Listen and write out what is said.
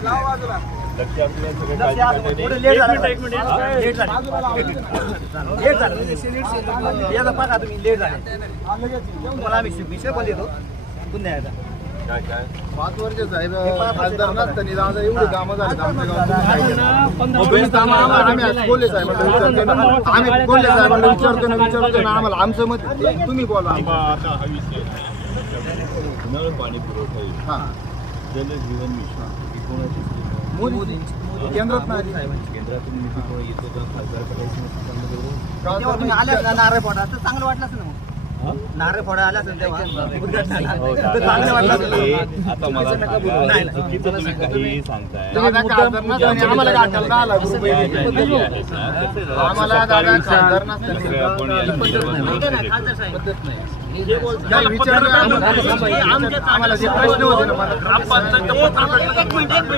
5 वर्ष साहेब खासदार नसताना दादा एवढी कामं झाली आमच्या गावात. आम्ही बोलले साहेबांना विचारतो ना आम्हाला आमचं मत तुम्ही बोला. आता हा विषय नळ पाणी पुरवठा जलजीवन मिशन मोदी केंद्रात नाही केंद्रातून निधी कोण येतो का तेव्हा तुम्ही आल्या का नारळ फोडा तर चांगलं वाटलं असेल ना मग नारळ फोडा आला असेल तेव्हा चांगलं वाटलं असेल. आता मला चुकीचं तुम्ही काही सांगताय. दादा खासदार नसताना आम्हाला गाठायला 10 लाख रुपये आम्हाला दादा खासदार नसताना खासदार साहेब काही विचारलं आम्हाला जे प्रश्न होते ना मला